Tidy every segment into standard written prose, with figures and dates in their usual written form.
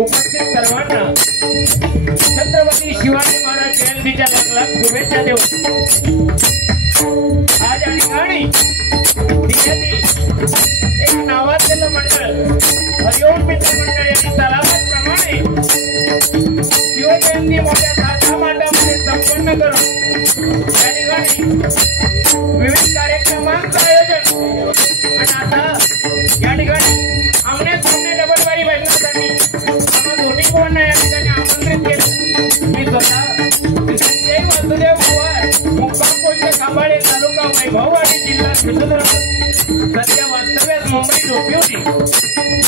उपस्थित सर्वांना छत्रपती शिवाजी महाराज जयंतीच्या लाख शुभेच्छा देऊ। आज या ठिकाणी एक नावाजलेलं मंडळ हरिओम मित्र मंडळ यांनी तलावाप्रमाणे शिवजयंती मोठ्या साध्या मांडामध्ये संपन्न करून या ठिकाणी विविध कार्यक्रमांचं आयोजन आणि आता या ठिकाणी आमने सामने डबल बारी बघण्यासाठी आम्हा दोन्ही कोणाला या ठिकाणी आमंत्रित केलं। मी स्वतः संजय वासुदेव पवार मुक्काम पोस्ट खांबाळे तालुका वैभववाडी जिल्हा सिंधुदुर्ग सध्या वास्तव्यात मुंबई झोपली होती।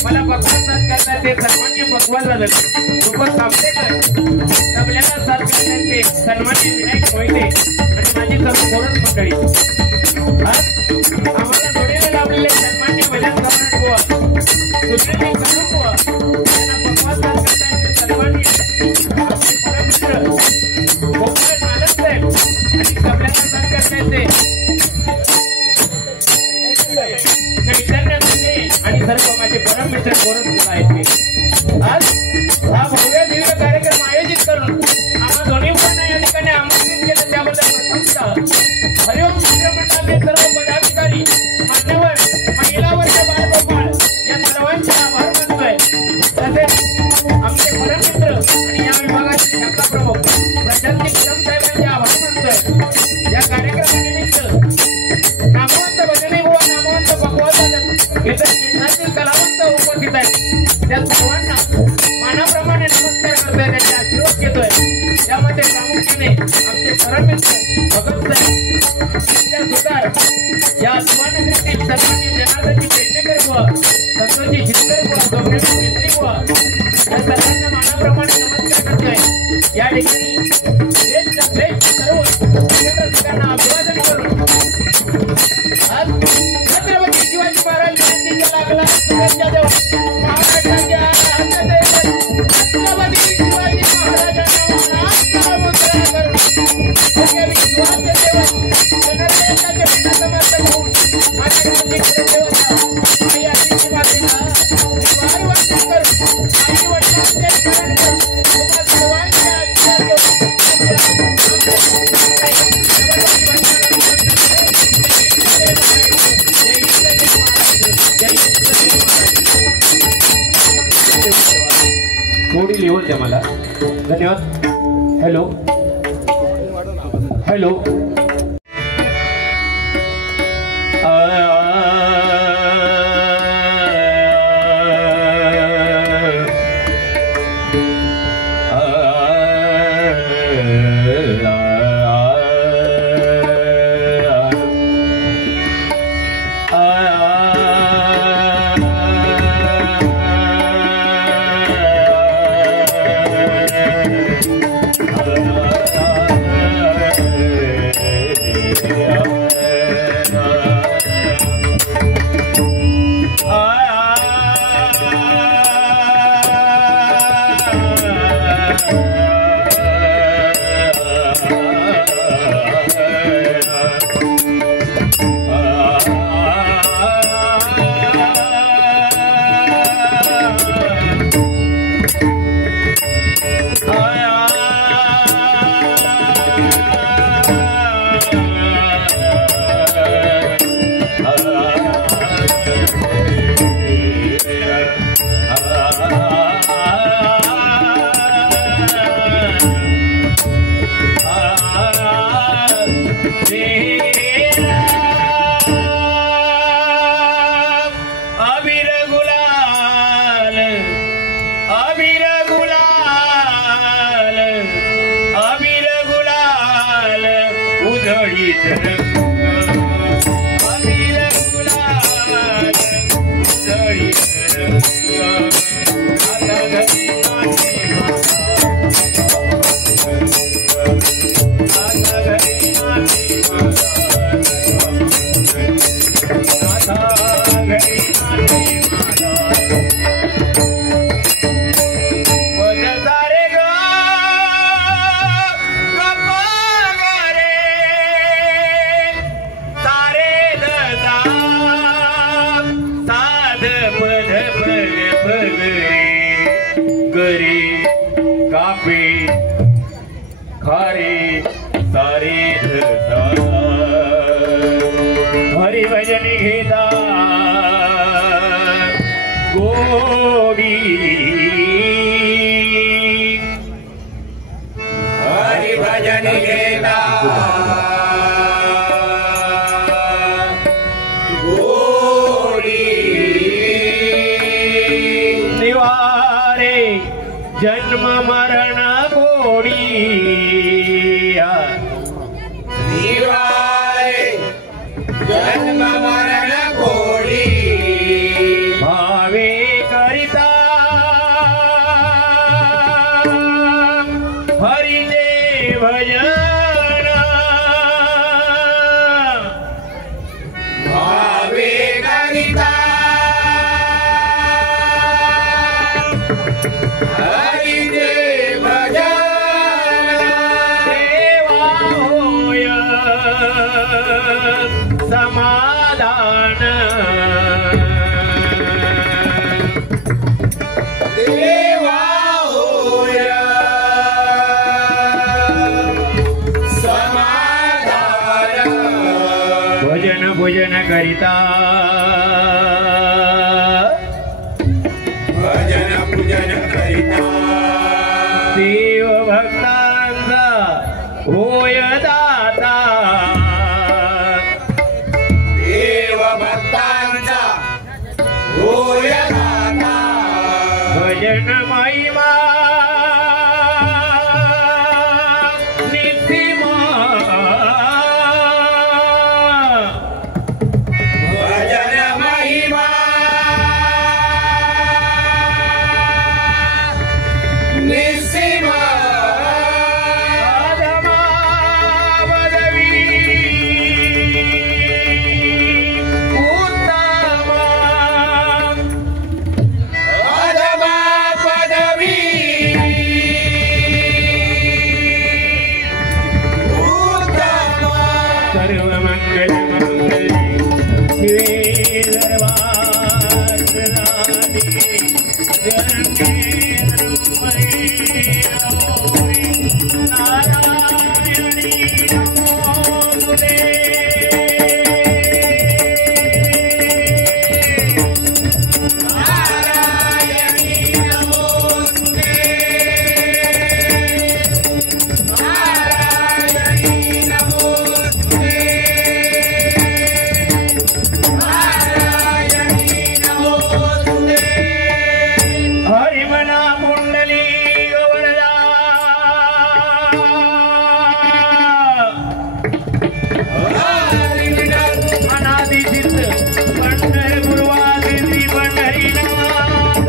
मला पक्षात करता ते सन्मान्य पकवान झालं सोबत कामतेकर तबल्याला साथ करण्याचे सन्मान्य विनायक मोहिते आणि माझी सर्व कोरस मंडळी आम्हाला जोडीला लावलेले सन्मान्य भजन कमरण बुवा सुनील कदम बुवा यांना पकवान साथ करण्याचे सन्मान्य आपले परममित्र गोपाळ नालक साहेब आणि तबल्याला साथ करण्याचे चैतन्य शिंदे आणि सर्व माझे परममित्र कोरस बुवा आहेत। आज हा भव्य दिव्य कार्यक्रम आयोजित करून आम्हा दोन्ही मुलांना या ठिकाणी आमंत्रित केलं त्याबद्दल प्रथमतः हरिओम मित्र मंडळाचे सर्व पदाधिकारी मान्यवर महिला वर्ग बालगोपाळ या सर्वांचे आभार मानतोय। तसेच आमचे परममित्र आणि या विभागाचे शाखा प्रमुख प्रशांती कदम साहेबांचे आभार मानतोय। या कार्यक्रमानिमित्त नामवंत भजनी बुवा नामवंत पकवान इतर क्षेत्रातील कलावंत उपस्थित आहेत। त्या सर्वांना मानाप्रमाणे नमस्कार करतोय, त्यांचे आशीर्वाद घेतोय। त्यामध्ये प्रामुख्याने आमचे परममित्र भगत साहेब सुतार या सुवानगरीतील सन्मान्य जनार्दनजी पेडणेकर बुवा संतोषजी शिरकर बुवा सोमनाथ मेत्री बुवा या सर्वांना मानाप्रमाणे नमस्कार करतोय। या ठिकाणी देश सर्व क्षेत्रस्थांना अभिवादन करून आज छत्रपती शिवाजी महाराज जयंतीच्या लागला शुभेच्छा देऊ। महाराष्ट्राच्या छत्रपती शिवाजी महाराजांना मुद्रा करून विश्वास देव जनतेच्या जमिना समर्थ होऊन माझ्या देवता आई आदित्य मातेला वार वंदन करून आई वडिलांचे स्मरण करून तुम्हा सर्वांच्या थोडी लेवल द्या मला, धन्यवाद। Hello hello Yeah. जन्म मरण गोडी निवारे जन्म मरण गोडी भावे करिता हरिने भजन भावे करिता समाधान देवा होय समाधान भजन भजन करिता भजन पूजन करिता देव भक्तांचा होय दाता भजन महिमा निसिमा भजन महिमा निसिमा आदमा पदवी उत्तमा सर्व मंगल मंगल शिवे सर्वार्थसाधिके शरण्ये नारायणी नमोस्तुते नारायणी नमोस्तुते नारायणी नमोस्तुते हरिमना मुंडली गवळला अनादि सिद्ध पंढर गुरुवादी श्री पंढरीनाथ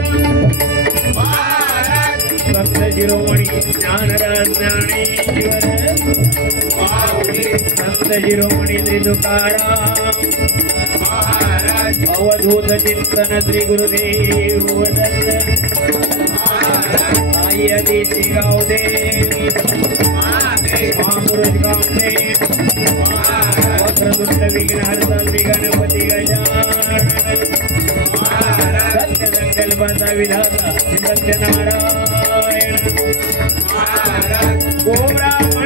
भक्त शिरोमणी ज्ञानरत्नानेश्वर संत शिरोमणी श्री तुकाराम अवधूत चिंतन श्री गुरुदेव दत्त आई अदिती गावदेवी महापुरुष गावदेव वक्रतुंड विघ्नहर्ता श्री गणपती गजानन सत्य संकल्पाचा विधाता श्री सत्यनारायण गो ब्राह्मण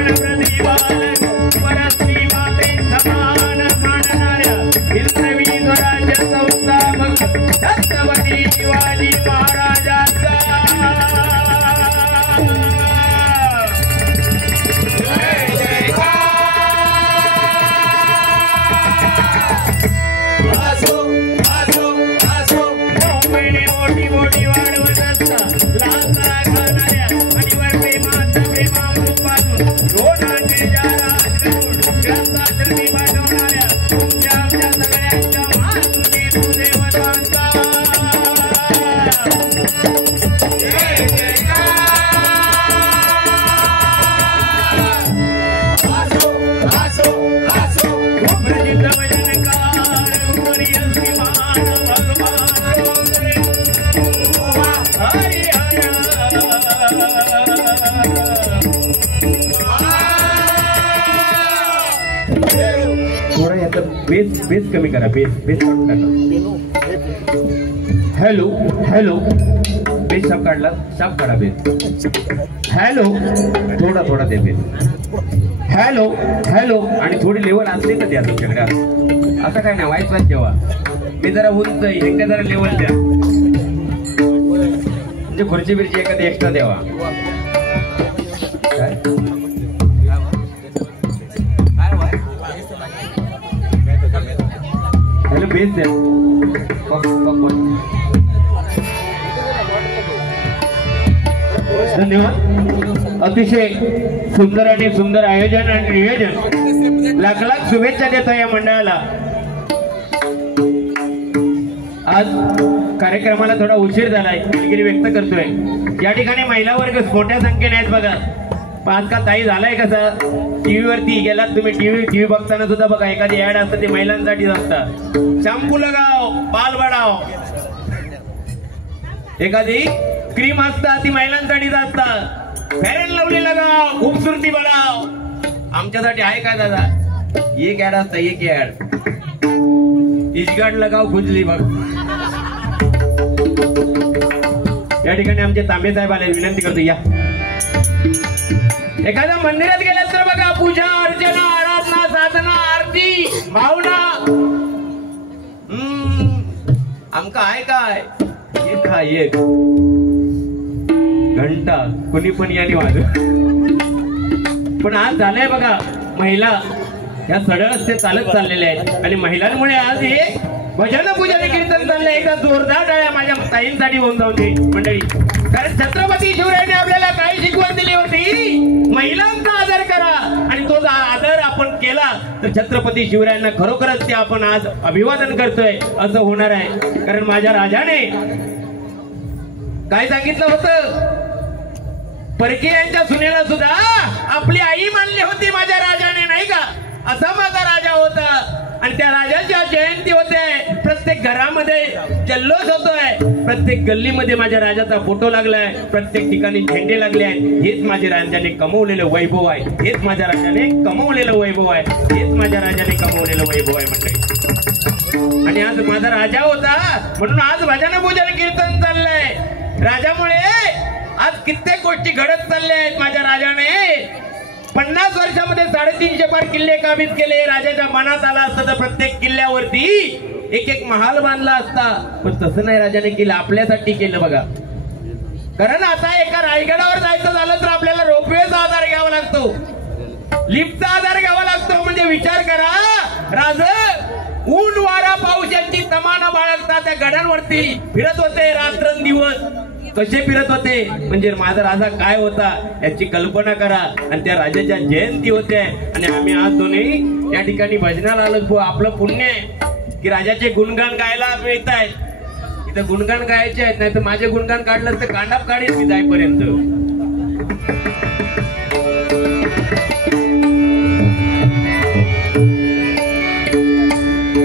बेस कमी करा, बेस काढून टाका. हॅलो हॅलो, बेस साफ काढला, साफ काढा बेस. हॅलो, थोडा दे बेस. हॅलो हॅलो, आणि थोडी लेवल असली तर द्या तुमच्याकडे. असं काय नाही, वाईट जेव्हा मी जरा उंच इकडे जरा लेवल द्या, म्हणजे खुर्ची बिरची एखादी एक्स्ट्रा द्यावा. हॅलो, बेस द्या. धन्यवाद. अतिशय सुंदर आणि सुंदर आयोजन आणि नियोजन. लाख लाख शुभेच्छा देतो या मंडळाला. आज कार्यक्रमाला थोडा उशीर झालाय, दिलगिरी व्यक्त करतोय. या ठिकाणी महिला वर्ग मोठ्या संख्येने आहेत बघा. आज का ताई झालाय कसं, टीव्ही वरती गेलात तुम्ही, टीव्ही बघताना सुद्धा बघा एखादी ऍड असतं, ते महिलांसाठी असतं. शॅम्पू लगाव, बाल वाढाव. एखादी क्रीम असतात ती महिलांसाठीच असतात. फेअर अँड लवली लगाव, खूबसूरती बनाव. आमच्यासाठी आहे का दादा? एक ऍड असतं, एक ऍड. इजगाड लगाव, खुजली बघ. या ठिकाणी आमचे तांबे साहेब आले, विनंती करतो या. एखाद्या मंदिरात गेलात तर बघा, पूजा अर्चना आराधना साधना आरती भावना. आमका आहे काय? एक हा एक घंटा कुणी पण याने वाज. पण आज झालंय बघा, महिला या सडळ रस्ते चालत चाललेल्या आहेत आणि महिलांमुळे आज हे भजन पूजन कीर्तन चाललंय. एकदा जोरदार टाळ्या माझ्या ताईंसाठी होऊन जाऊ दे मंडळी. कारण छत्रपती शिवरायांनी आपल्याला काय शिकवण दिली होती? महिलांचा आदर करा. आणि तो आदर आपण केला तर छत्रपती शिवरायांना खरोखरच ते आपण आज अभिवादन करतोय असं होणार आहे. कारण माझ्या राजाने काय सांगितलं होतं? परकीयांच्या सुनेला सुद्धा आपली आई मानली होती माझ्या राजाने, नाही का? असा माझा राजा होता. आणि त्या राजाच्या जयंती होते, प्रत्येक घरामध्ये जल्लोष होतोय, प्रत्येक गल्लीमध्ये माझ्या राजाचा फोटो लागलाय, प्रत्येक ठिकाणी झेंडे लागले आहेत. हेच माझ्या राजाने कमवलेलं वैभव आहे. हेच माझ्या राजाने कमवलेलं वैभव आहे. हेच माझ्या राजाने कमवलेलं वैभव आहे मंडळी. आणि आज माझा राजा होता म्हणून आज भजन पूजन कीर्तन चाललंय. राजामुळे आज कित्येक गोष्टी घडत चालल्या आहेत. माझ्या राजाने 50 वर्षामध्ये 350 पार किल्ले काबीज केले. राजाच्या मनात आला असता तर प्रत्येक किल्ल्यावरती एक एक महाल बांधला असता. पण तसं नाही राजाने केलं, आपल्यासाठी केलं बघा. कारण आता एका रायगडावर जायचं झालं तर आपल्याला रोपवेचा आधार घ्यावा लागतो, लिफ्टचा आधार घ्यावा लागतो. म्हणजे विचार करा, राज ऊन वारा पाऊस यांची तमाना बाळगता त्या गडांवरती फिरत होते रात्रंदिवस. कसे फिरत होते म्हणजे माझा राजा काय होता याची कल्पना करा. आणि त्या राजाच्या जयंती होत्या आणि आम्ही आज दोन्ही या ठिकाणी भजनाला आलो. आपलं पुण्य आहे की राजाचे गुणगान गायला मिळत आहेत. इथं गुणगान गायचे आहेत, नाही तर माझे गुणगान काढलं तर कांडाप काढेल मी जाईपर्यंत.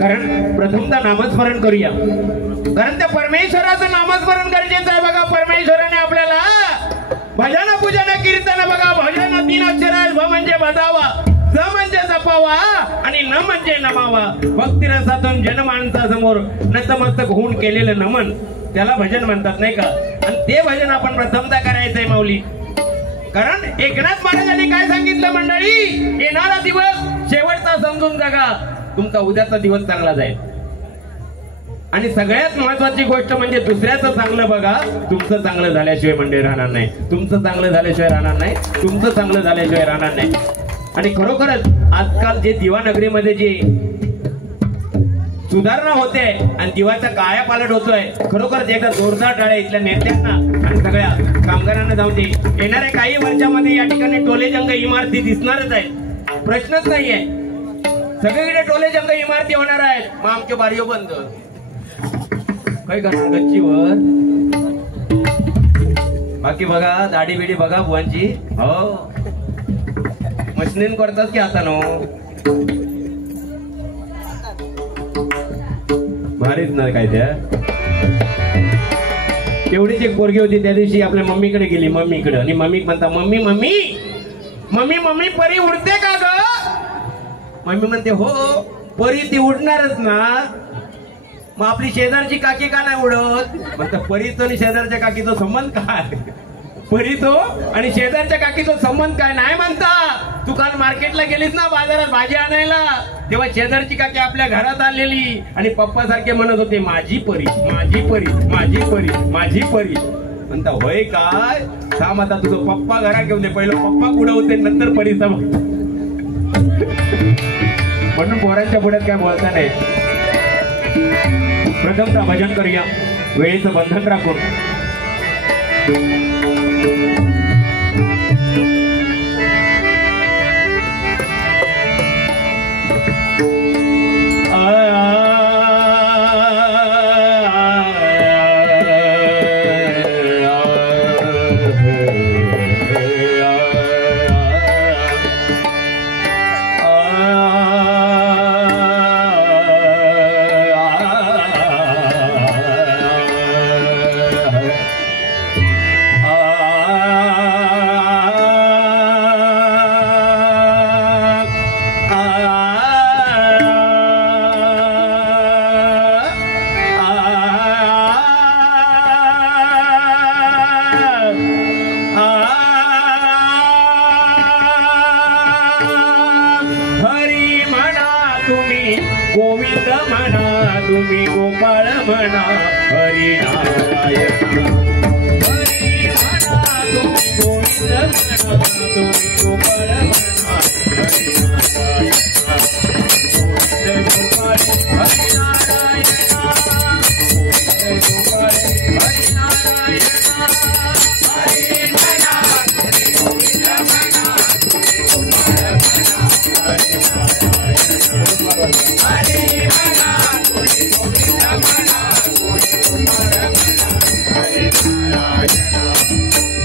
कारण प्रथमतः नामस्मरण करूया. कारण त्या परमेश्वराचं नामस्मरण गरजेचं आहे बघा. परमेश्वराने आपल्याला भजन पूजन कीर्तन बघा. भजन 3 अक्षर आहे. भ म्हणजे बजावा, ज म्हणजे जपावा आणि न म्हणजे नमावा. भक्तिरसातून जनमानसासमोर नतमस्तक होऊन केलेलं नमन त्याला भजन म्हणतात, नाही का? आणि ते भजन आपण प्रथमतः करायचंय माऊली. कारण एकनाथ महाराजांनी काय सांगितलं मंडळी, येणारा दिवस शेवटचा समजून जगा, तुमचा उद्याचा दिवस चांगला जाईल. आणि सगळ्यात महत्वाची गोष्ट म्हणजे दुसऱ्याचं चांगलं बघा, तुमचं चांगलं झाल्याशिवाय मंडळी राहणार नाही, तुमचं चांगलं झाल्याशिवाय राहणार नाही, तुमचं चांगलं झाल्याशिवाय राहणार नाही. आणि खरोखरच आजकाल जे दिवानगरीमध्ये जे सुधारणा होते आणि दिवाचा कायापालट होतोय, खरोखरच एकदा जोरदार टाळ्या इथल्या नेत्यांना आणि सगळ्या कामगारांना जाऊ दे. येणाऱ्या काही वर्षामध्ये या ठिकाणी टोलेजंग इमारती दिसणारच आहेत, प्रश्नच नाहीये. सगळीकडे टोलेजंग इमारती होणार आहेत. मग आमचे बारियो बंद काय करणार गच्चीवर. बाकी बघा, दाढी बिडी बघा बुवांची, हो मशनीन करतात की आता नो भारीच ना काय. त्या तेवढीच एक पोरगी होती त्या दिवशी आपल्या मम्मीकडे गेली, मम्मीकडे, आणि मम्मी म्हणता मम्मी मम्मी मम्मी मम्मी परी उडते का ग. मम्मी म्हणते हो परी ती उडणारच ना. मग आपली शेजारची काकी का नाही उडत. म्हणता परीचं आणि शेजारच्या काकीचा संबंध काय. परीतो आणि शेजारच्या काकीचा संबंध काय नाही म्हणता. तू काल मार्केटला गेलीस ना बाजारात भाजी आणायला, तेव्हा शेजारची काकी आपल्या घरात आलेली आणि पप्पा सारखे म्हणत होते माझी परी माझी परी माझी परी माझी परी. म्हणता होय काय, थांब आता तुझं पप्पा घरात घेऊन दे, पहिलं पप्पा पुढे होते नंतर परीचा. म्हणून पोरांच्या पुढ्यात काय बोलता नाही. प्रथमता भजन करूया वेळेचं बंधन राखून. गोविंद म्हणा तुम्ही गोपाळ म्हणा हरी नारायण. हरी म्हणा तुम्ही गोविंद म्हणा तुम्ही गोपाळ म्हणा हरी नारायण. गोविंद गोपाळ हरी नारायण. गोविंद गोपाळ हरी नारायण. हरी म्हणा तुम्ही गोविंद म्हणा तुम्ही गोपाळ म्हणा हरी नारायण. हरी म्हणा तुम्ही गोविंद म्हणा तुम्ही गोपाळ म्हणा हरी नारायण.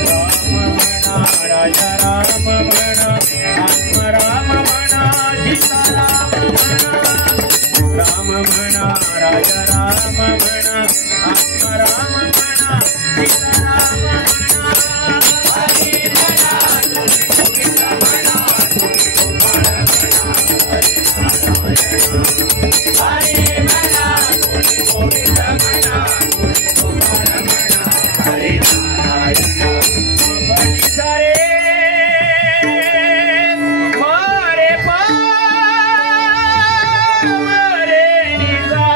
राम म्हणा राजा राम म्हणा आत्मा राम म्हणा सीता राम म्हणा. राम म्हणा राजा राम म्हणा आत्मा राम म्हणा सीता राम म्हणा. हरी म्हणा तुम्ही गोविंद म्हणा तुम्ही गोपाळ म्हणा हरी नारायण. हरी म्हणा तुम्ही गोविंद म्हणा तुम्ही गोपाळ म्हणा हरी नारायण. सारे मारे पारे निजा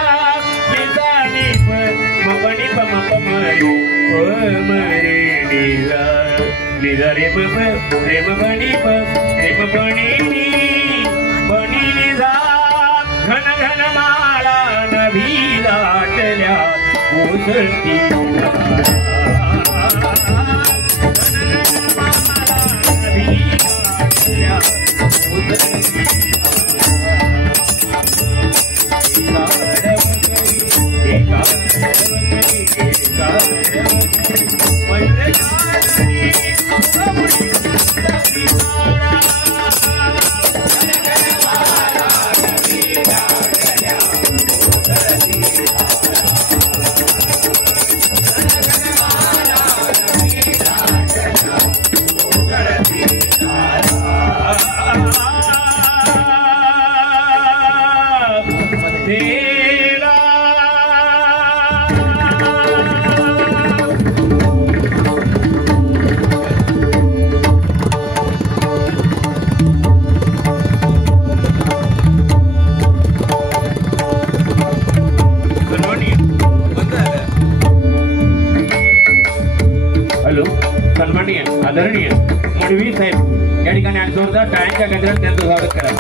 निजा निप मपणी पमपमरी पमरे निजा निजा रे बब रे बणी प रे बणी नी बणी निजा. घन घन माळा नभी दाटल्या कोसळती. टाळ्यांच्या गजरात त्यांचं स्वागत करा.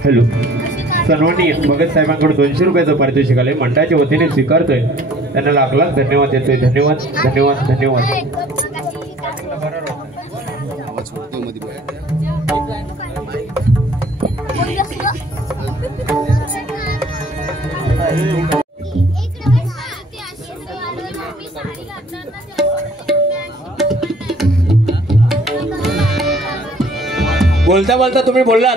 हॅलो, सन्माननीय भगत साहेबांकडे 200 रुपयाचं पारितोषिक आलंय, मंडळाच्या वतीने स्वीकारतोय, त्यांना लाख लाख धन्यवाद देतोय. धन्यवाद धन्यवाद धन्यवाद. बोलता बोलता तुम्ही बोललात.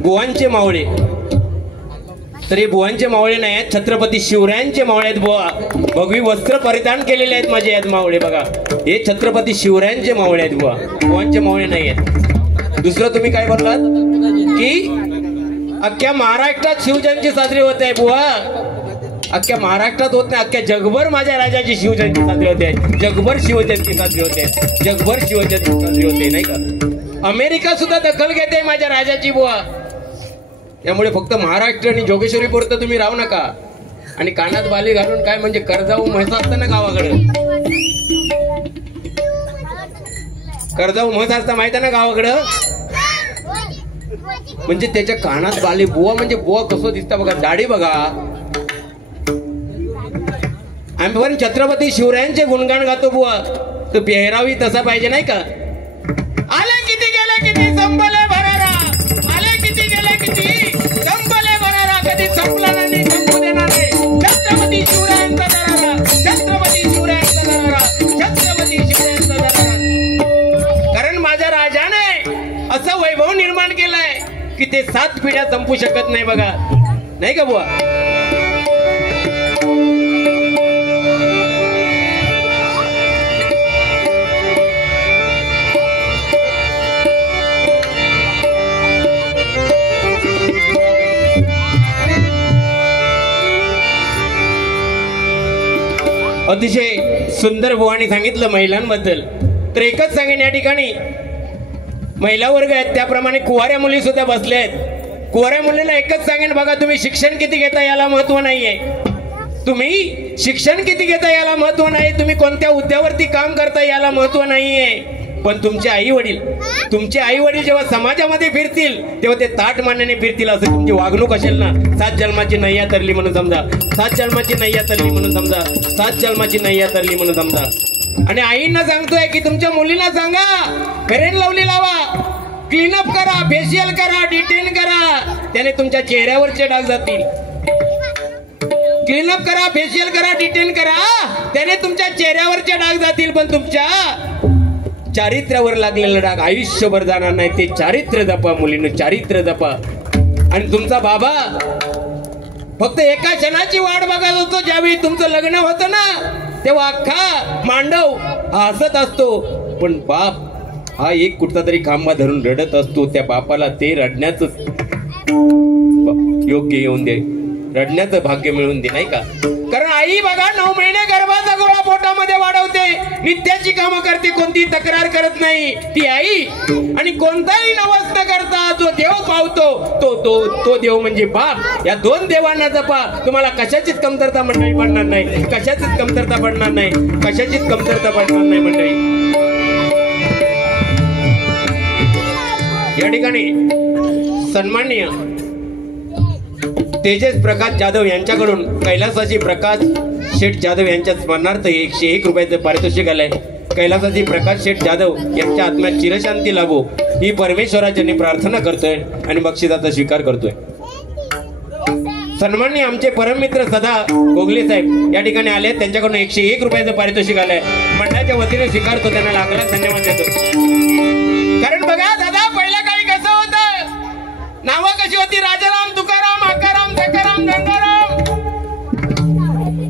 बुवांचे मावळे तरी बुवांचे मावळे नाही आहेत, छत्रपती शिवरायांचे मावळे आहेत. बुवा भगवी वस्त्र परिधान केलेले आहेत माझे आहेत मावळे. बघा, हे छत्रपती शिवरायांचे मावळे आहेत. बुवा बुवांचे मावळे नाही आहेत. दुसरं तुम्ही काय बोललात की अख्ख्या महाराष्ट्रात शिवजयंती साजरी होत आहे. बुवा अख्ख्या महाराष्ट्रात होत नाही, अख्ख्या जगभर माझ्या राजाची शिवजयंती साजरी होते. जगभर शिवजयंती साजरी होते. जगभर शिवजयंती साजरी होते, नाही का? अमेरिका सुद्धा दखल घेते माझ्या राजाची. बुवा त्यामुळे फक्त महाराष्ट्र आणि जोगेश्वरी पुरतं तुम्ही राहू नका. आणि कानात बाली घालून काय म्हणजे कर्जाऊ म्हैस असतं ना गावाकडं, कर्जाऊ म्हैस असतं माहिती ना गावाकडं, म्हणजे त्याच्या कानात बाली. बुवा म्हणजे बुवा कसं दिसतं बघा, दाढी बघा. आम्ही पण छत्रपती शिवरायांचे गुणगान गातो. बुवा तो पेहरावी तसा पाहिजे, नाही का? आले किती गेले किती संपले भरारा, आले किती गेले किती संपले भरारा, कधी संपला नाही संपू देणार नाही. छत्रपती शिवरायांचा दरारा, छत्रपती शिवरायांचा दरारा, छत्रपती शिवरायांचा दरारा. कारण माझ्या राजाने असं वैभव निर्माण केलंय की ते 7 पिढ्या संपू शकत नाही. बघा, नाही का बुवा? अतिशय सुंदर बुवानी सांगितलं महिलांबद्दल. तर एकच सांगेन या ठिकाणी, महिला वर्ग आहेत त्याप्रमाणे कुवाऱ्या मुली सुद्धा बसल्या आहेत. कुवाऱ्या मुलीला एकच सांगेन, बघा तुम्ही शिक्षण किती घेता याला महत्व नाहीये. तुम्ही शिक्षण किती घेता याला महत्व नाही. तुम्ही कोणत्या हुद्द्यावरती काम करता याला महत्व नाहीये. पण तुमचे आई वडील जेव्हा समाजामध्ये फिरतील तेव्हा ते ताट मान्याने फिरतील. असं तुमची वागणूक असेल ना, 7 जन्माची नैया तरली म्हणून समजा, 7 जन्माची नैया तरली म्हणून समजा, 7 जन्माची नैया तरली म्हणून समजा. आणि आईंना सांगतोय की तुमच्या मुलीला सांगा फेरेन लवली लावा, क्लीनअप करा, फेशियल करा, डिटेन करा, त्याने तुमच्या चेहऱ्यावरचे डाग जातील. क्लीनअप करा, फेशियल करा, डिटेन करा, त्याने तुमच्या चेहऱ्यावरचे डाग जातील. पण तुमच्या चारित्र्यावर लागलेला डाग आयुष्यभर जाणार नाही. ते चारित्र्य जपा मुलीनं, चारित्र्य जपा. आणि तुमचा बाबा फक्त एका क्षणाची वाट बघत होतो. ज्यावेळी तुमचं लग्न होतं ना तेव्हा अख्खा मांडव हसत असतो, पण बाप हा एक कुठला तरी खांबा धरून रडत असतो. त्या बापाला ते रडण्याचं योग्य येऊन दे. रडण्याचं भाग्य मिळून दे, नाही का? कारण आई बघा 9 महिने गर्भाचा गोळा पोटामध्ये वाढवते, नित्याची कामं करते, कोणती तक्रार करत नाही ती आई. आणि कोणताही नवस न करता जो देव पावतो तो तो तो देव म्हणजे बाप. या 2 देवांना जपा, तुम्हाला कशाचीच कमतरता मंडळी पडणार नाही, कशाचीच कमतरता पडणार नाही, कशाचीच कमतरता पडणार नाही मंडळी. या ठिकाणी सन्माननीय तेजस प्रकाश जाधव यांच्याकडून कैलासाची प्रकाश शेठ जाधव यांच्या स्मरणार्थ 101 रुपयाचं पारितोषिक आलंय. कैलासाची प्रकाश शेठ जाधव यांच्या आत्म्यात चिरशांती लाभो ही परमेश्वराची प्रार्थना करतोय आणि बक्षिसाचा स्वीकार करतोय. सन्माननीय आमचे परममित्र सदा गोगले साहेब या ठिकाणी आले, त्यांच्याकडून 101 रुपयाचं पारितोषिक आलंय. मंडळाच्या वतीने स्वीकारतो, त्यांना लागला धन्यवाद देतो. कारण बघा दादा, पहिल्या काळी कसं होतं, नावं कशी होती, राजाराम, तुकाराम, आकाराम, सकाराम, गंगाराम.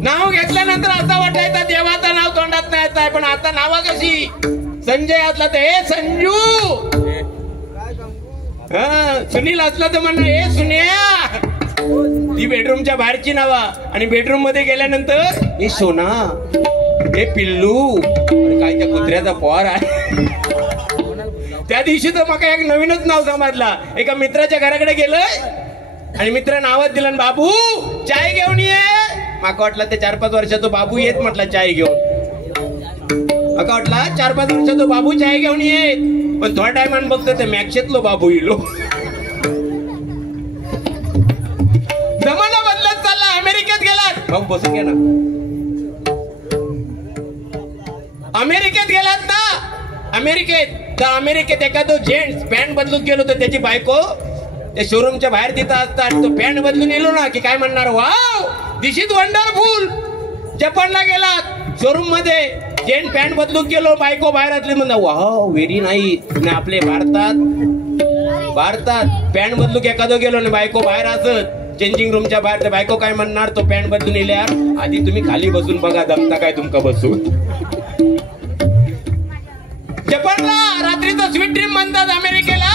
नाव घेतल्यानंतर असं वाटायचं देवाचं नाव तोंडात नाही येत आहे, पण आता नावं कशी, संजय असला तर हे संजू, सुनील असला तर म्हणणं हे सुन्या. ती बेडरूमच्या बाहेरची नावा, आणि बेडरूम मध्ये गेल्यानंतर हे सोना, हे पिल्लू, काय त्या कुत्र्याचा पोर आहे. त्या दिवशी तर मग एक नवीनच नाव समजला. एका मित्राच्या घराकडे गेलोय आणि मित्र नावच दिलं, बाबू चाय घेऊन ये. माका वाटला ते 4-5 वर्षाचा बाबू येत, म्हटला चाय घेऊन. माका वाटला 4-5 वर्षाचा बाबू चाय घेऊन येत, पण थोड्या टायमान बघतो ते मॅक्सेतलो बाबू येलो. जमाना बदलत चालला. अमेरिकेत गेलात भाऊ, बसून घ्या ना. अमेरिकेत गेलात ना, अमेरिकेत एखादं जेंट्स पॅन्ट बदलून गेलो तर त्याची बायको त्या शोरूमच्या बाहेर तिथं असतात, तो पॅन्ट बदलून येलो ना की काय म्हणणार, वाव दिस इज वंडरफुल. जपानला गेलात, शोरूम मध्ये जेंट पॅन्ट बदलून गेलो, बायको बाहेर असली म्हणा वाव व्हेरी नाईस. आपले भारतात पॅन्ट बदलून एखादं गेलो ना, बायको बाहेर असत चेंजिंग रूमच्या बाहेर, तर बायको काय म्हणणार, तो पॅन्ट बदलून येल्यावर आधी तुम्ही खाली बसून बघा, दमता काय तुमका बसून. जपानला रात्रीचं स्वीट ड्रीम म्हणतात, अमेरिकेला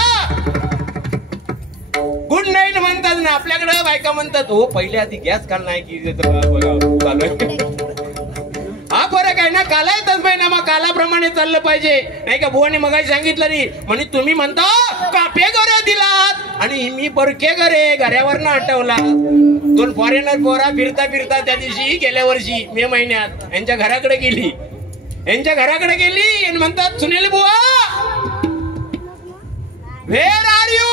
गुड नाईट म्हणतात ना. आपल्याकडे बायका म्हणतात हो पहिले आधी गॅस काढ नाही की चालू आहे. हा फरक आहे ना, काला येतच पाहिजे ना, मग कालाप्रमाणे चाललं पाहिजे, नाही का? बुवाने मगाशी सांगितलं नाही म्हणे, तुम्ही म्हणता कापे गरे दिलात आणि मी बरके गरे घरावर ना हटवला. 2 फॉरेनर पोरा फिरता फिरता त्या दिवशी गेल्या वर्षी मे महिन्यात यांच्या घराकडे गेली आणि म्हणतात, सुनील बुवा व्हेअर आर यू,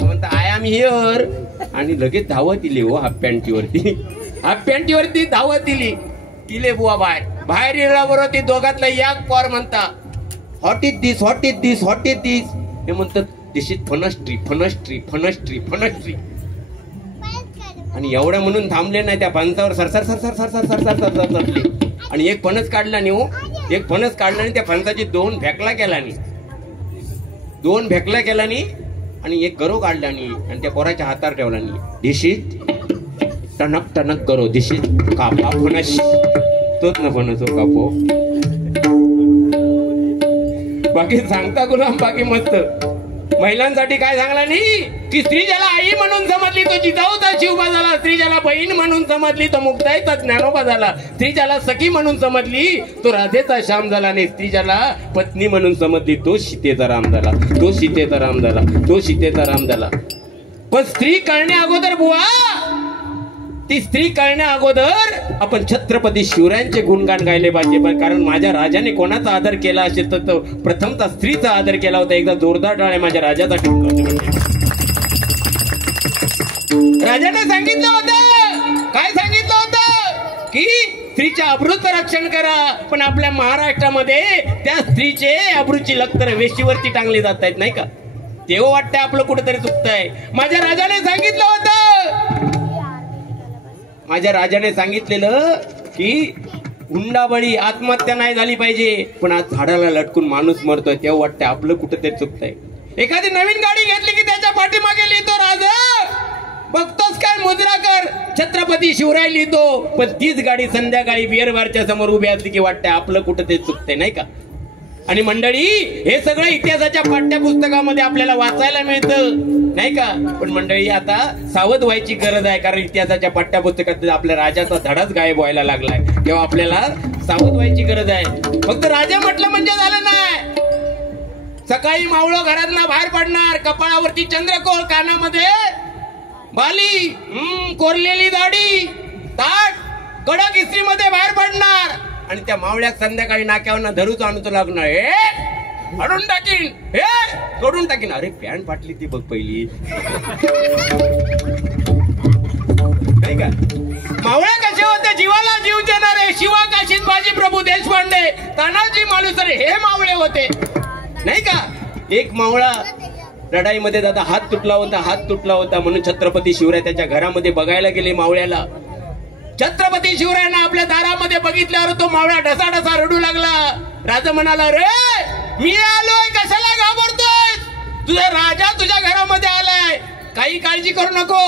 म्हणतात आय एम हिअर. आणि लगेच धावत दिली हो हाफ पॅन्टीवरती धावत दिली बुवा बाहेर येणार बरोबर. ती दोघातला याक पॉर म्हणता, व्हॉट इज दिस. हे म्हणतात दिस इज फनस्ट्री. आणि एवढं म्हणून थांबले नाही, त्या फणसावर सरसरले आणि एक फणस काढला नाही हो, एक फणस काढला आणि त्या फणसाची 2 फेकला केला नाही आणि एक गरो काढला नाही आणि त्या पोराच्या हातावर ठेवला नाही. दिस इज टणक करो, दिस इज कापा फणस. तोच ना फणस हो कापो. बाकी सांगता गुलाम, बाकी मस्त. महिलांसाठी काय सांगला नाही की स्त्री ज्याला आई म्हणून समजली तो जिजाऊचा शिवबा झाला, स्त्री ज्याला बहीण म्हणून समजली तो मुक्ताईचा ज्ञानोबा झाला, स्त्री ज्याला सखी म्हणून समजली तो राधेचा श्याम झाला, आणि स्त्री ज्याला पत्नी म्हणून समजली तो सीतेचा राम झाला. पण स्त्री कळण्या अगोदर बुवा, ती स्त्री कळण्या अगोदर आपण छत्रपती शिवरायांचे गुणगान गायले पाहिजे. पण कारण माझ्या राजाने कोणाचा आदर केला असेल तर प्रथमतः स्त्रीचा आदर केला होता. एकदा जोरदार टाळे माझ्या राजासाठी. राजाने सांगितलं होतं, काय सांगितलं होतं की स्त्रीच्या अब्रूचं रक्षण करा. पण आपल्या महाराष्ट्रामध्ये त्या स्त्रीचे अब्रूची लक्तर वेशीवरती टांगली जात आहेत, नाही का? तेव्हा वाटतंय आपलं कुठेतरी चुकतंय. माझ्या राजाने सांगितलेलं की हुंडाबळी आत्महत्या नाही झाली पाहिजे, पण आज झाडाला लटकून माणूस मरतोय, तेव्हा वाटतंय आपलं कुठेतरी चुकतंय. एखादी नवीन गाडी घेतली की त्याच्या पाठीमागे लिहितो राजा, बघतोस काय मुद्रा कर, छत्रपती शिवराय लिहितो. पण तीच गाडी संध्याकाळी बिअर बारच्या समोर उभी असली की वाटतंय आपलं कुठेतरी चुकतंय, नाही का? आणि मंडळी हे सगळं इतिहासाच्या पाठ्यपुस्तकामध्ये आपल्याला वाचायला मिळतं नाही का. पण मंडळी आता सावध व्हायची गरज आहे, कारण इतिहासाच्या पाठ्यपुस्तकात आपल्या राजाचा धडाच गायब व्हायला लागलाय. तेव्हा आपल्याला सावध व्हायची गरज आहे. फक्त राजा म्हटलं म्हणजे झालं नाही. सकाळी मावळं घरातनं बाहेर पडणार, कपाळावरती चंद्रकोर, कानामध्ये बाली, कोरलेली दाढी, ताट कडक इस्त्रीमध्ये बाहेर पडणार आणि त्या मावळ्यात संध्याकाळी नाक्यावर धरूच आणतो लागणार. हे फाडून टाकीन, हे तोडून टाकीन. अरे पॅन्ट फाटली ती बघ पहिली नाही का. मावळ्या कसे होते, जीवाला जीव देणारे शिवा काशीद बाजी प्रभू देशपांडे, तानाजी मालुसरे हे मावळे होते नाही का. एक मावळा लढाईमध्ये दादा हात तुटला होता म्हणून छत्रपती शिवराय त्याच्या घरामध्ये बघायला गेले मावळ्याला. छत्रपती शिवरायांना आपल्या दारामध्ये बघितल्यावर तो मावळा ढसा रडू लागला. राजा म्हणाला, रे मी आलोय, कशाला घाबरतोय, तुझा राजा तुझ्या घरामध्ये आलाय, काही काळजी करू नको,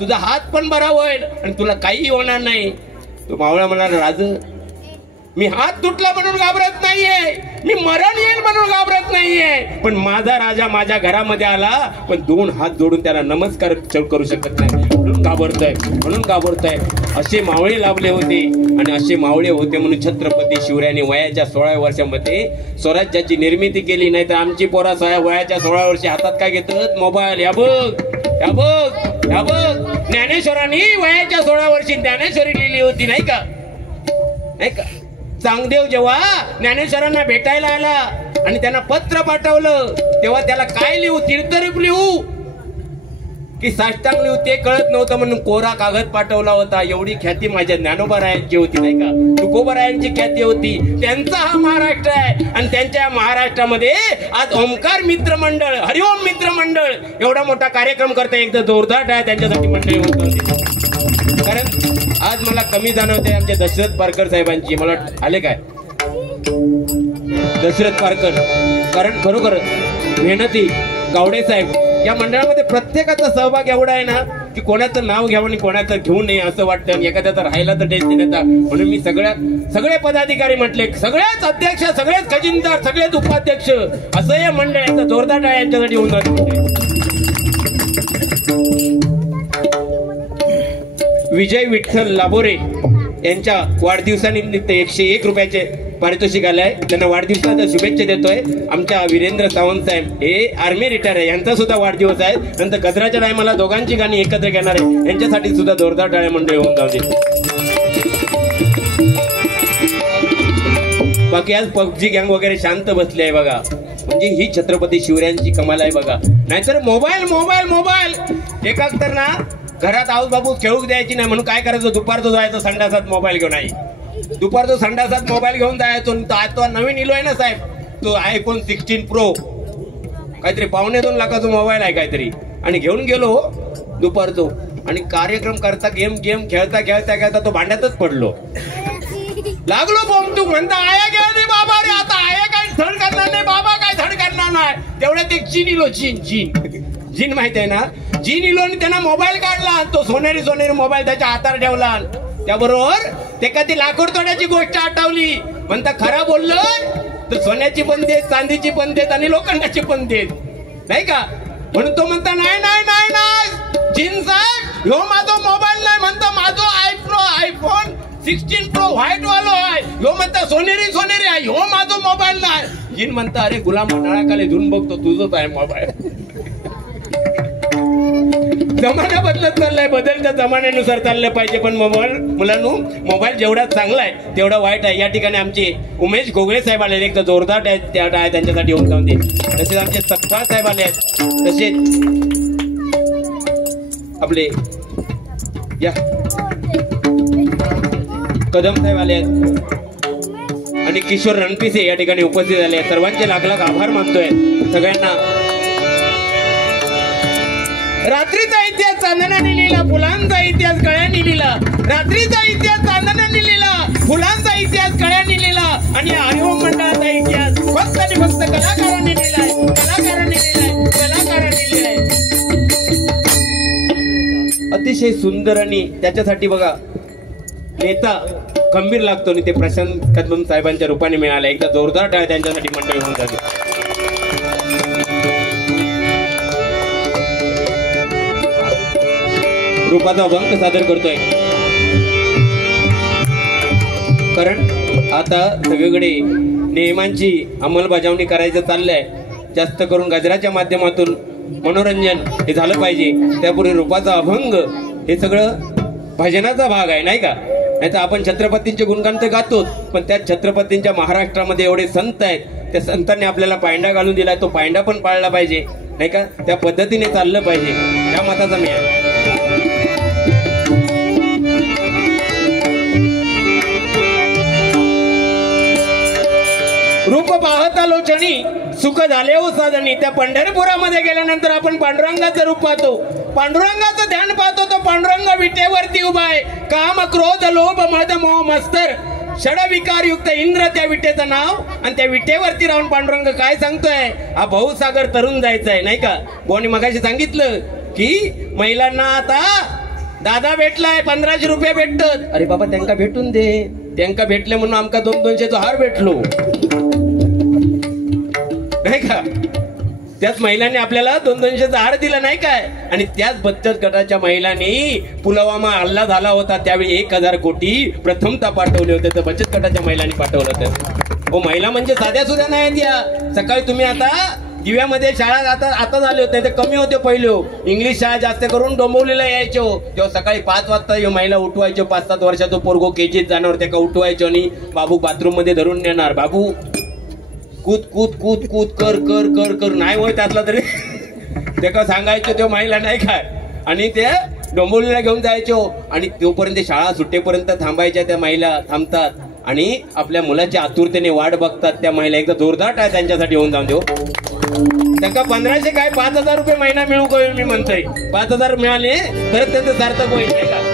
तुझा हात पण बरा होईल आणि तुला काही होणार नाही. तो मावळा म्हणाला, राज मी हात तुटला म्हणून घाबरत नाहीये, मी मरण येईल म्हणून घाबरत नाहीये, पण माझा राजा माझ्या घरामध्ये आला पण 2 हात जोडून त्याला नमस्कार करू शकत नाही म्हणून घाबरतोय. असे मावळे लाभले होते आणि असे मावळे होते म्हणून छत्रपती शिवरायांनी वयाच्या 16व्या वर्षामध्ये स्वराज्याची निर्मिती केली. नाही तर आमची पोरा वयाच्या 16 वर्षी हातात काय घेतात, मोबाईल. या बघ ज्ञानेश्वरांनी वयाच्या 16 वर्षी ज्ञानेश्वरी लिहिली होती नाही का. चांगदेव जेव्हा ज्ञानेश्वरांना भेटायला आला आणि त्यांना पत्र पाठवलं तेव्हा त्याला काय लिहू, तीर्थरूप लिहू की साष्टांग लिहू ते कळत नव्हतं म्हणून कोरा कागद पाठवला होता. एवढी ख्याती माझ्या ज्ञानोबारायांची होती नाही का, तुकोबारायांची ख्याती होती. त्यांचा हा महाराष्ट्र आहे आणि त्यांच्या महाराष्ट्रामध्ये आज ओंकार मित्र मंडळ, हरिओम मित्र मंडळ एवढा मोठा कार्यक्रम करते. एकदा जोरदार आहे त्यांच्यासाठी मंडळी होत. कारण आज मला कमी जाणवते आमच्या दशरथ पारकर साहेबांची. मला आले काय दशरथ पारकर, कारण खरोखर मेहनती गावडे साहेब या मंडळामध्ये प्रत्येकाचा सहभाग एवढा आहे ना की कोणाचं नाव घ्यावं आणि कोणाचं घेऊ नये असं वाटतं. एखाद्याचा राहिला तर टेस्ट देण्याचा म्हणून मी सगळे पदाधिकारी म्हटले, सगळेच अध्यक्ष, सगळेच खजिनदार, सगळेच उपाध्यक्ष असं या मंडळाचा जोरदार टाळ्या यांच्यासाठी होऊन जाते. विजय विठ्ठल लाबोरे यांच्या वाढदिवसानिमित्त 101 रुपयाचे पारितोषिक आलंय. त्यांना वाढदिवसाच्या शुभेच्छा देतोय. आमच्या वीरेंद्र सावंत साहेब हे आर्मी रिटायर आहे, यांचा सुद्धा वाढदिवस आहे. नंतर गजराच्या टायमाला दोघांची गाणी एकत्र घेणार आहे, यांच्यासाठी सुद्धा जोरदार टाळ्या मंडळी होऊन जाऊ दे. बाकी आज पबजी गँग वगैरे शांत बसली आहे बघा, म्हणजे ही छत्रपती शिवरायांची कमाल आहे बघा. नाहीतर मोबाईल एकाच तर ना घरात आऊस बाबू खेळूक द्यायची नाही म्हणून काय करायचं, दुपारचं जायचं संडासात मोबाईल घेऊन. दुपारचं संडासात मोबाईल घेऊन जायचो. तो नवीन इलो आहे ना साहेब, तो आयफोन 16 प्रो काहीतरी 2.25 लाखाचा मोबाईल आहे काहीतरी, आणि घेऊन गेलो दुपारचो आणि कार्यक्रम करता गेम खेळता तो भांड्यातच पडलो. लागलो बोंब, तू म्हणता आया घ्या नाही बाबा रे, आता आया काय धड करणार नाही बाबा, काय धड करणार नाही. तेवढ्यात एक जीन इलो, जीन माहिती आहे ना, जीन इलो आणि त्यांना मोबाईल काढला, तो सोनेरी मोबाईल त्याच्या हातात ठेवला. त्याबरोबर ते कधी लाकूड तोड्याची गोष्ट आठवली. म्हणता खरा बोललोय तर सोन्याची पण देत, चांदीची पण देत आणि लोखंडाची पण देत नाही का. म्हणून तो म्हणता नाही जीन साहेब ह्यो माझा मोबाईल नाही, म्हणता माझो आयफोन 16 प्रो व्हाईट वालो आहे. ह्यो म्हणता सोनेरी आहे, ह्यो माझा मोबाईल नाही. जीन म्हणता अरे गुलाम नळाखाली धुवून बघतो, तुझंच आहे मोबाईल. जमाना बदलत चाललाय, बदलत्या जमान्यानुसार चाललं पाहिजे. पण मुलांनो मोबाईल जेवढा चांगला आहे तेवढा वाईट आहे. या ठिकाणी आमचे उमेश घोगळे साहेब आले, एक तर जोरदार आहे त्यांच्यासाठी होऊन जाऊन दे. तसेच आमचे सकपाळ साहेब आले आहेत, तसेच आपले या कदम साहेब आले आहेत आणि किशोर रणपिसे या ठिकाणी उपस्थित झाले आहेत. सर्वांचे लाख आभार मानतोय सगळ्यांना. रात्रीचा इतिहास चांदण्याने लिहिला, फुलांचा इतिहास कळ्यांनी लिहिला. रात्रीचा इतिहास चांदण्याने लिहिला, फुलांचा इतिहास कळ्यांनी लिहिला आणि हरिओम मंडळाचा इतिहास फक्त आणि फक्त कलाकारांनी लिहिलाय. अतिशय सुंदर आणि त्याच्यासाठी बघा नेता खंबीर लागतो आणि ते प्रशांत कदम साहेबांच्या रूपाने मिळाले. एकदा जोरदार टाळ्या त्यांच्यासाठी मंडळी होऊन जाते. रूपाचा अभंग सादर करतोय. कारण आता सगळीकडे नियमांची अंमलबजावणी करायचं चाललंय. जास्त करून गजराच्या माध्यमातून मनोरंजन हे झालं पाहिजे. त्यापूर्वी रूपाचा अभंग हे सगळं भजनाचा भाग आहे, नाही का? नाही तर आपण छत्रपतींचे गुणगान तर गातोच, पण त्या छत्रपतींच्या महाराष्ट्रामध्ये एवढे संत आहेत, त्या संतांनी आपल्याला पायंडा घालून दिलाय, तो पायंडा पण पाळला पाहिजे, नाही का? त्या पद्धतीने चाललं पाहिजे, त्या मताचा मी आहे. रूप पाहता लोचनी सुख झाले हो साधनी. त्या पंढरपुरामध्ये गेल्यानंतर आपण पांडुरंगाचं रूप पाहतो, पांडुरंगाचं ध्यान पाहतो. तो पांडुरंग विटेवरती उभा आहे. काम क्रोध लोभ मद मोह मस्तर षडविकार युक्त इंद्र त्या विटेचं नाव. आणि त्या विटेवरती राहून पांडुरंग काय सांगतोय? हा भाऊसागर तरुण जायचा आहे, नाही का? बोनी मगाशी सांगितलं की महिलांना आता दादा भेटलाय, 1500 रुपये भेटत. अरे बाबा, त्यांना भेटून दे. त्यांना भेटले म्हणून आमका 200-200चा हार भेटलो, नाही का? त्याच महिलांनी आपल्याला 200-200चा हार दिला, नाही काय? आणि त्याच बचत गटाच्या महिलांनी पुलवामा हल्ला झाला होता त्यावेळी 1000 कोटी प्रथमतः पाठवले होते. तर बचत गटाच्या महिलांनी पाठवलं होतं. हो, महिला म्हणजे साध्या सुद्धा नाही त्या. सकाळी तुम्ही आता दिव्यामध्ये शाळा आता झाले होते, ते कमी होते पहिले. इंग्लिश शाळा जास्त करून डोंबिवलीला यायचो. तेव्हा सकाळी 5 वाजता महिला उठवायचो. 5-7 वर्षाचा पोरगो केजीत जाणार, त्याला उठवायचो आणि बाबू बाथरूम मध्ये धरून नेणार. बाबू कूद कूद कूद कूद कर कर कर कर, नाही होय त्यातला तरी त्याला सांगायचो तो महिला, नाही काय? आणि ते डोंबिवलीला घेऊन जायचो. आणि तोपर्यंत शाळा सुट्टेपर्यंत थांबायच्या. त्या महिला थांबतात आणि आपल्या मुलाच्या आतुरतेने वाट बघतात. त्या महिला एकदा जोरदार टाळ्या त्यांच्यासाठी होऊन जाऊन देऊ. त्यांना 1500 काय 5000 रुपये महिना मिळू काय? मी म्हणतोय 5000 मिळाले तर त्याचं सार्थक होईल, नाही का?